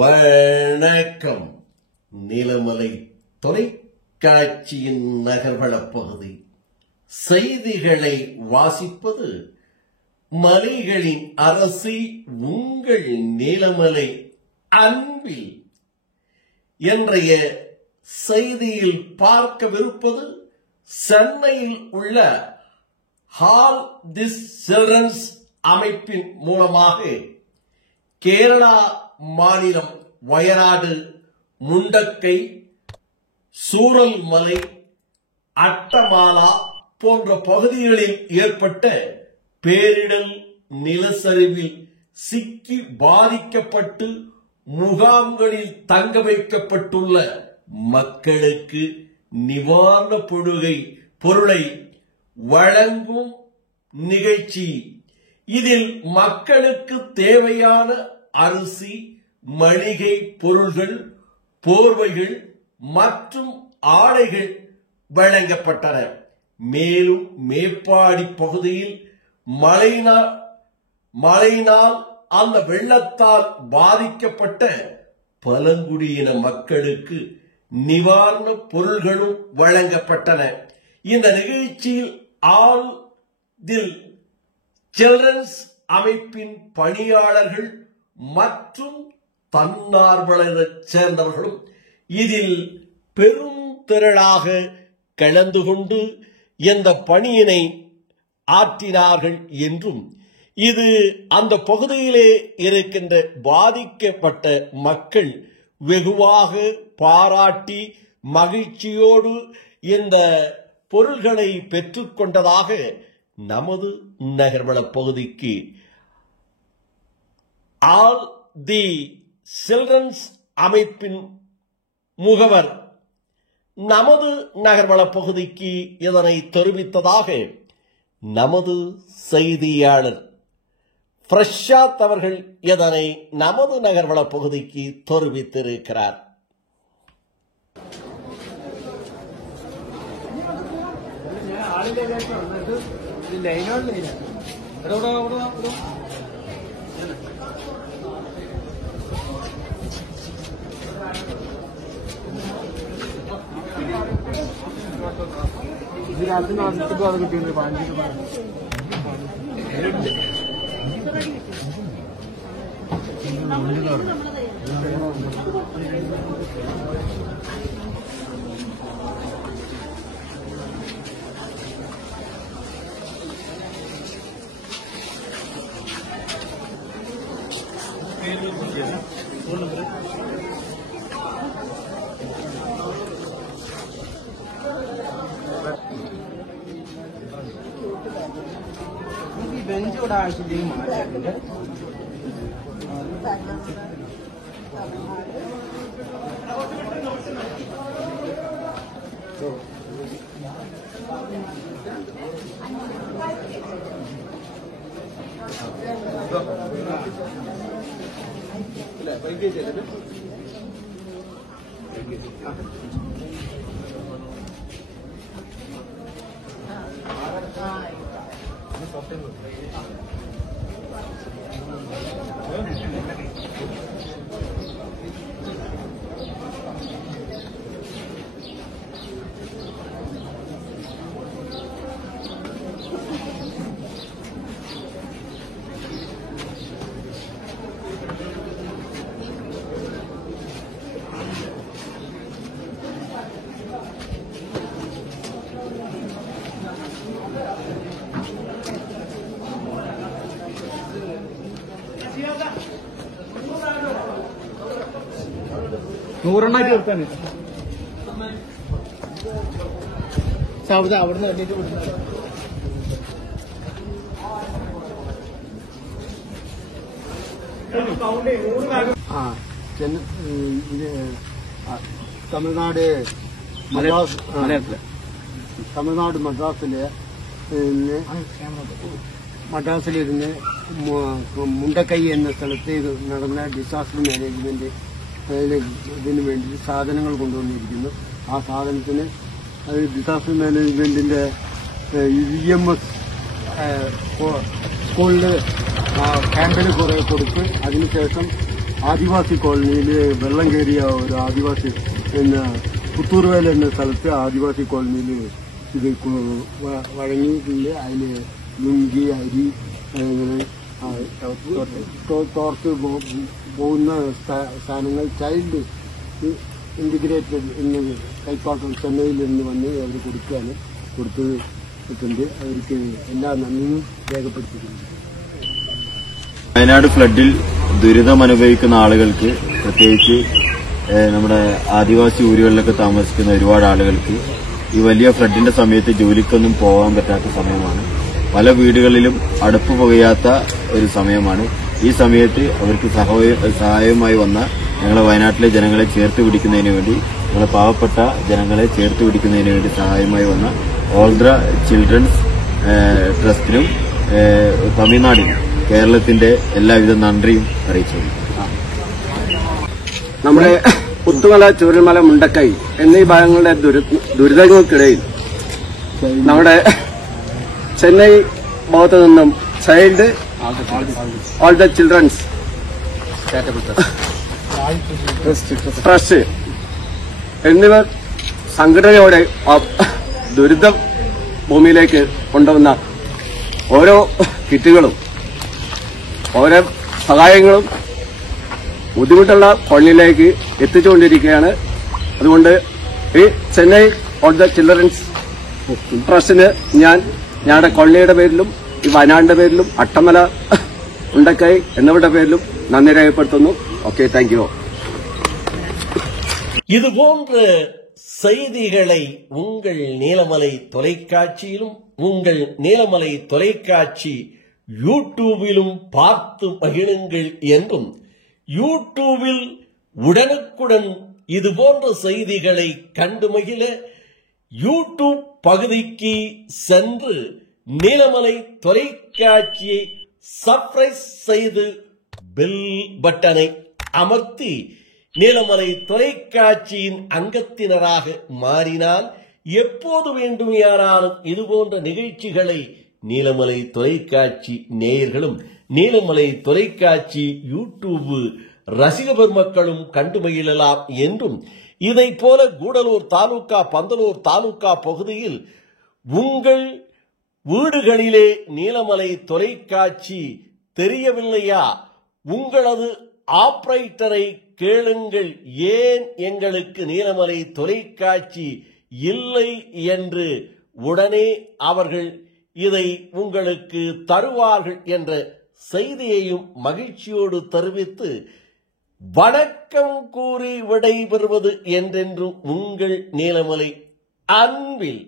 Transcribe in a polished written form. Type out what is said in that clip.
வணக்கம். நீலமலை தொலைக்காட்சியின் நகர்வளப் பகுதி செய்திகளை வாசிப்பது மலைகளின் அரசி உங்கள் நீலமலை அன்பில். இன்றைய செய்தியில் பார்க்கவிருப்பது சென்னையில் உள்ள ஹால் திஸ் சில்ட்ரன்ஸ் அமைப்பின் மூலமாக கேரளா மாநிலம் வயநாடு, முண்டக்கை, சூரல்மலை, அட்டமாலா போன்ற பகுதிகளில் ஏற்பட்ட பேரிடர் நிலச்சரிவில் சிக்கி பாதிக்கப்பட்டு முகாம்களில் தங்க வைக்கப்பட்டுள்ள மக்களுக்கு நிவாரண பொருளை வழங்கும் நிகழ்ச்சி. இதில் மக்களுக்கு தேவையான அரிசி, மளிகை பொருள்கள், போர்வைகள் மற்றும் ஆடைகள் வழங்கப்பட்டன. மேலும் மேப்பாடி பகுதியில் மழையினால் அந்த வெள்ளத்தால் பாதிக்கப்பட்ட பழங்குடியின மக்களுக்கு நிவாரண பொருள்களும் வழங்கப்பட்டன. இந்த நிகழ்ச்சியில் ஆல் தி சில்ட்ரன்ஸ் அமைப்பின் பணியாளர்கள் மற்றும் தன்னார்வலரைச் சேர்ந்தவர்களும் இதில் பெரும் திரளாக கலந்து கொண்டு இந்த பணியினை ஆற்றினார்கள் என்றும், இது அந்த பகுதியிலே இருக்கின்ற பாதிக்கப்பட்ட மக்கள் வெகுவாக பாராட்டி மகிழ்ச்சியோடு இந்த பொருள்களை பெற்றுக்கொண்டதாக நமது நகர்வளப் பகுதிக்கு ஆல் தி சில்ட்ரன்ஸ் அமைப்பின் முகவர் நமது நகர்வளப் பகுதிக்கு இதனை தெரிவித்ததாக நமது செய்தியாளர் பிரசாத் அவர்கள் இதனை நமது நகர்வளப் பகுதிக்கு தெரிவித்திருக்கிறார். നൂറെണ്ണായിട്ട് കൊടുത്താണ് അവിടുന്ന് വലിയിട്ട് കൊടുക്കുന്നത്. തമിഴ്നാട് മദ്രാസിലിരുന്ന് മുണ്ടക്കൈ എന്ന സ്ഥലത്ത് നടന്ന ഡിസാസ്റ്റർ മാനേജ്മെന്റ് ഇതിനു വേണ്ടി സാധനങ്ങൾ കൊണ്ടുവന്നിരിക്കുന്നു. ആ സാധനത്തിന് ഡിസാസ്റ്റർ മാനേജ്മെന്റിന്റെ UMS സ്കൂളിൽ ക്യാമ്പിന് കുറെ കൊടുത്ത് അതിനുശേഷം ആദിവാസി കോളനിയിൽ വെള്ളം കയറിയ ഒരു ആദിവാസി പിന്നെ പുത്തൂർവേല എന്ന സ്ഥലത്ത് ആദിവാസി കോളനിയിൽ ഇത് വഴങ്ങിയിട്ടുണ്ട്. അതിൽ ലുങ്കി, അരി, അങ്ങനെ തോർത്ത് പോകുന്ന സാധനങ്ങൾ ചൈൽഡ് ഇന്റഗ്രേറ്റഡ് എന്ന് കൈപ്പാക്കം ചെന്നൈയിൽ നിന്ന് വന്ന് അവർ കൊടുത്തിട്ടുണ്ട്. അവർക്ക് എല്ലാ നന്ദിയും രേഖപ്പെടുത്തിയിട്ടുണ്ട്. വയനാട് ഫ്ലഡിൽ ദുരിതമനുഭവിക്കുന്ന ആളുകൾക്ക്, പ്രത്യേകിച്ച് നമ്മുടെ ആദിവാസി ഊരുകളിലൊക്കെ താമസിക്കുന്ന ഒരുപാട് ആളുകൾക്ക് ഈ വലിയ ഫ്ലഡിന്റെ സമയത്ത് ജോലിക്കൊന്നും പോകാൻ പറ്റാത്ത സമയമാണ്. പല വീടുകളിലും അടുപ്പ് പുകയാത്ത ഒരു സമയമാണ്. ഈ സമയത്ത് അവർക്ക് സഹായവുമായി വന്ന ഞങ്ങളെ വയനാട്ടിലെ ജനങ്ങളെ ചേർത്ത് പിടിക്കുന്നതിന് വേണ്ടി, ഞങ്ങളെ പാവപ്പെട്ട ജനങ്ങളെ ചേർത്ത് പിടിക്കുന്നതിന് വേണ്ടി സഹായമായി വന്ന ഓൾദ്ര ചിൽഡ്രൻസ് ട്രസ്റ്റിനും തമിഴ്നാടിനും കേരളത്തിന്റെ എല്ലാവിധ നന്ദിയും അറിയിച്ചു. നമ്മുടെ പുത്തുമല, ചൂരൽമല, മുണ്ടക്കൈ എന്നീ ഭാഗങ്ങളുടെ ദുരിതങ്ങൾക്കിടയിൽ നമ്മുടെ ചെന്നൈ ഭാഗത്തു നിന്നും child all the children's trust എന്നിവർ സംഘടനയോടെ ദുരിത ഭൂമിയിലേക്ക് കൊണ്ടുവന്ന ഓരോ കിറ്റുകളും ഓരോ സഹായങ്ങളും ബുദ്ധിമുട്ടുള്ള കോളനിയിലേക്ക് എത്തിച്ചുകൊണ്ടിരിക്കുകയാണ്. അതുകൊണ്ട് ഈ ചെന്നൈ ഓൾ ദ ചിൽഡ്രൻസ് ട്രസ്റ്റിന് ഞങ്ങളുടെ കോളനിയുടെ പേരിലും ഈ വയനാടിന്റെ പേരിലും അട്ടമല, മുണ്ടക്കൈ എന്നിവരുടെ പേരിലും നന്ദി രേഖപ്പെടുത്തുന്നു. Okay, thank you. இதுபோன்ற செய்திகளை உங்கள் நீலமலை தொலைக்காட்சியிலும் உங்கள் நீலமலை தொலைக்காட்சி யூடியூபிலும் பார்த்து மகிழுங்கள் என்றும், யூடியூபில் உடனுக்குடன் இதுபோன்ற செய்திகளை கண்டு மகிழ யூடியூப் பகுதிக்கு சென்று நீலமலை தொலைக்காட்சியை சப்ஸ்கிரைப் செய்து பெல் பட்டனை அமர்த்தி நீலமலை தொலைக்காட்சியின் அங்கத்தினராக மாறினால் எப்போது வேண்டுமையானாலும் இதுபோன்ற நிகழ்ச்சிகளை நீலமலை தொலைக்காட்சி நேயர்களும் நீலமலை தொலைக்காட்சி யூடியூப் ரசிக பெருமக்களும் கண்டு மகிழலாம் என்றும், இதை போல கூடலூர் தாலுகா, பந்தலூர் தாலுகா பகுதியில் உங்கள் வீடுகளிலே நீலமலை தொலைக்காட்சி தெரியவில்லையா? உங்களது ஆபரேட்டரை கேளுங்கள், ஏன் எங்களுக்கு நீலமலை தொலைக்காட்சி இல்லை என்று. உடனே அவர்கள் இதை உங்களுக்கு தருவார்கள் என்ற செய்தியையும் மகிழ்ச்சியோடு தெரிவித்து வணக்கம் கூறி விடைபெறுவது என்றென்றும் உங்கள் நீலமலை அன்பில்